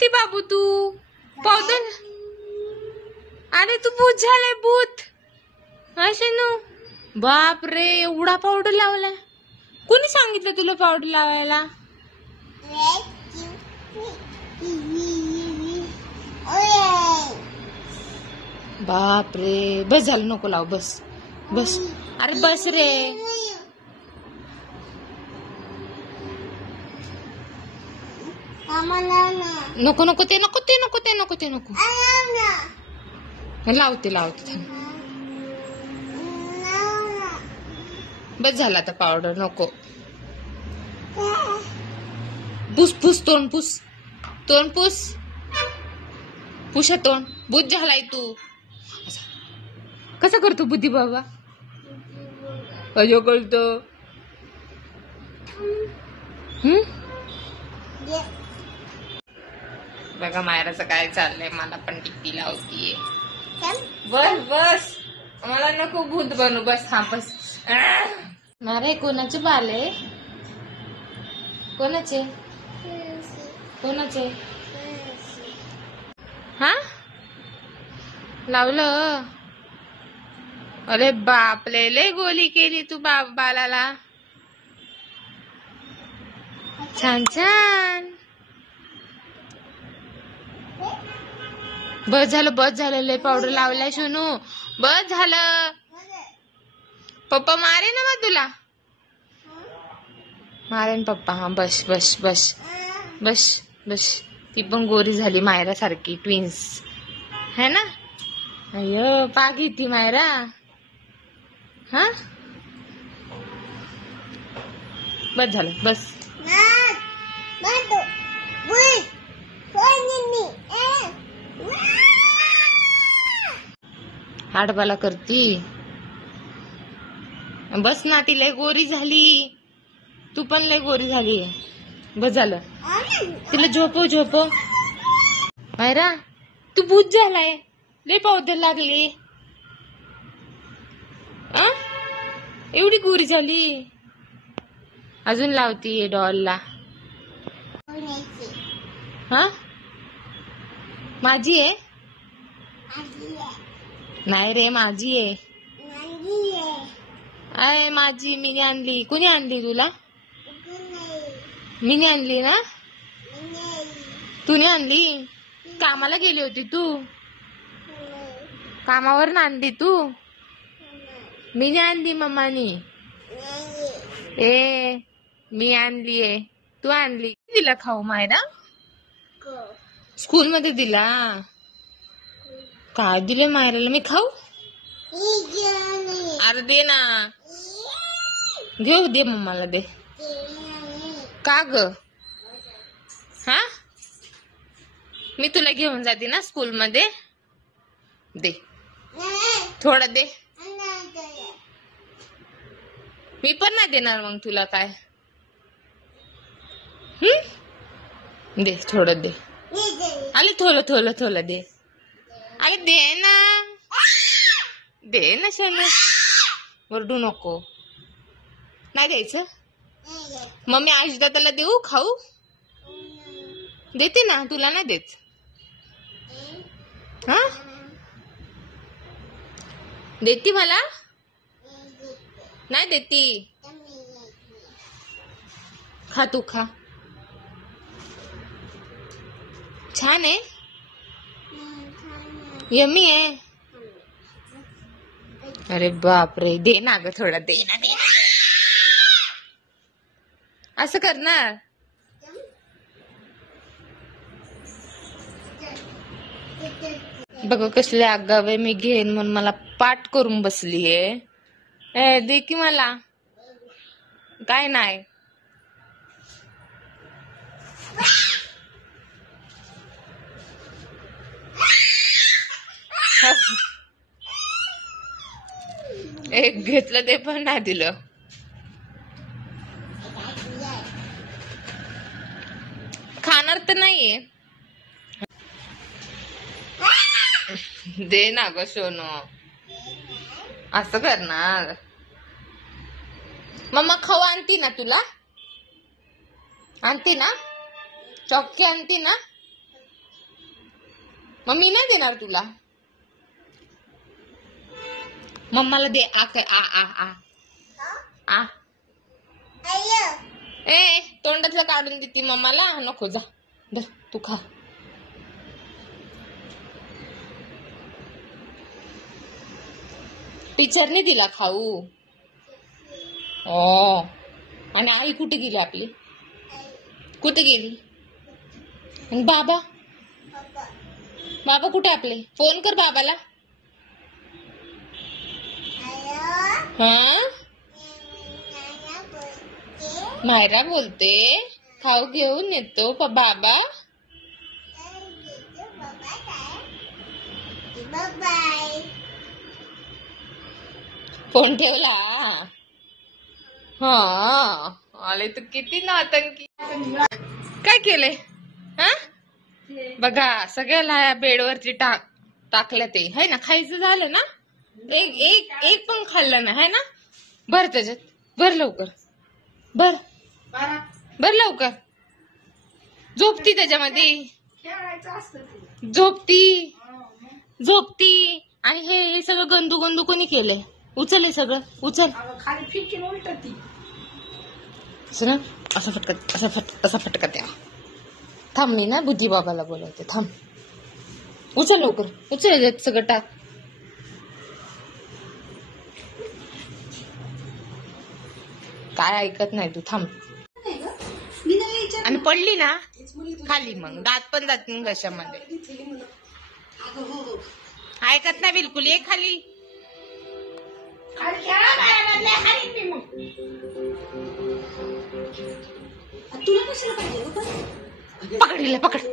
करते बाबू तू? पावडर? अरे तू भूत झालाय भूत. अशनू बाप रे, एवढा पावडर लावला. कोणी सांगितलं तुला पावडर लावायला? बाप रे, बस झालं, नको लाव, बस बस. अरे बस रे. नको नको ते नको ते नको ते नको ते नको. लावते लावते. बस झालं आता पावडर, नको. पुस पुस तोंड पुस, तोंड पुस, पुशा तोंड. भूत झालाय तू. कसा करतो बुद्धी बाबा? कसं करतो? बघा मायराचं काय चाललंय. मला पण टिक्की लावतीये. बस बस, मला नको भूत बनू. बस हा बस. मारे कोणाचे बाल आहे? कोणाचे कोणाचे? हा लावलं. अरे बापले, लय गोली केली तू बालाला. छान छान. बस झालं, लय पावडर लावलाय सोनू. बस झालं. पप्पा मारे ना मग तुला. मारेन पप्पा. हा बस बस बस बस बस. ती पण गोरी झाली मायरा सारखी, ट्विन्स है ना. अय्यो पागी ती मायरा. हा बस झालं बस. हाडबाला करती. बस ना, ती लय गोरी झाली. तू पण लय गोरी झाली. बस झालं. तिला झोपव. मायरा तू भूत झालाय. लय पावडर लागली. एवढी गोरी झाली. अजून लावतीये डॉलला. हा माझी आहे? नाही रे, माझी आहे. अय माझी, मीने आणली. कुणी आणली तुला? मीने आणली ना. तूने आणली? कामाला गेली होती तू? कामावर आणली तू? मीने आणली मम्मानी. ए मी आणलीये, तू आणली. दिला खाऊ मायरा? स्कूल मध्ये दिला. काय दिले मायराला मी खाऊ? अरे दे ना. घेऊ दे, मम्माला दे. का ग? हा मी तुला घेऊन जाते ना स्कूल मध्ये. दे थोडं दे. मी पण नाही देणार मग तुला काय. दे थोडं दे. अरे थोलं दे. अरे दे ना, दे ना शोनू. वरडू नको. नाही द्यायचं. मम्मी आजदादाला देऊ खाऊ? देते ना, तुला नाही देत. हा देती मला? नाही देती. खा तू खा. छान आहे, यम्मी आहे. अरे बाप रे, दे ना ग थोडा. दे ना. असं करणार? बघ कसले आगावे. मी घेईन म्हणून मला पाठ करून बसलीये. दे की मला. काय नाही. एक घेतलं ते पण नाही दिलं. खाणार तर नाहीये. दे ना ग सोनू. असं करणार? मम्मा खाऊ आणती ना तुला? आणते ना? चॉकी आणते ना? मग मी नाही देणार तुला. मम्माला दे. आ काय आ आ आ आ ए तोंडातलं काढून देते मम्माला. नको जा धर तू खा. टीचरने दिला खाऊ. ओ आणि आई कुठे गेली आपली. कुठे गेली. आणि बाबा बाबा कुठे आपले. फोन कर बाबाला. हा मायरा बोलते खाऊ घेऊन येतो बाबा. फोन ठेवला. हा आले तर किती नातंकी. काय केले. हा बघा सगळ्याला बेडवरती टाकलं ते है ना. खायचं झालं ना. एक एक एक पण खाल्लं ना है ना. भर त्याच्यात. भर लवकर. भर भर लवकर. झोपती त्याच्यामध्ये. झोपती झोपती. आणि हे सगळं गंदू गंदू कोणी केलंय. उचल हे सगळं उचल. असं फटकत असा फटका द्या. थांब मी ना बुद्धी बाबाला बोलवते. थांब. उचल लवकर. उचल सगळं टाक. काय ऐकत नाही तू. थांब. आणि पडली ना खाली मग दात पण जातील घशामध्ये. ऐकत नाही बिलकुल. ये खाली. पकडीला पकड.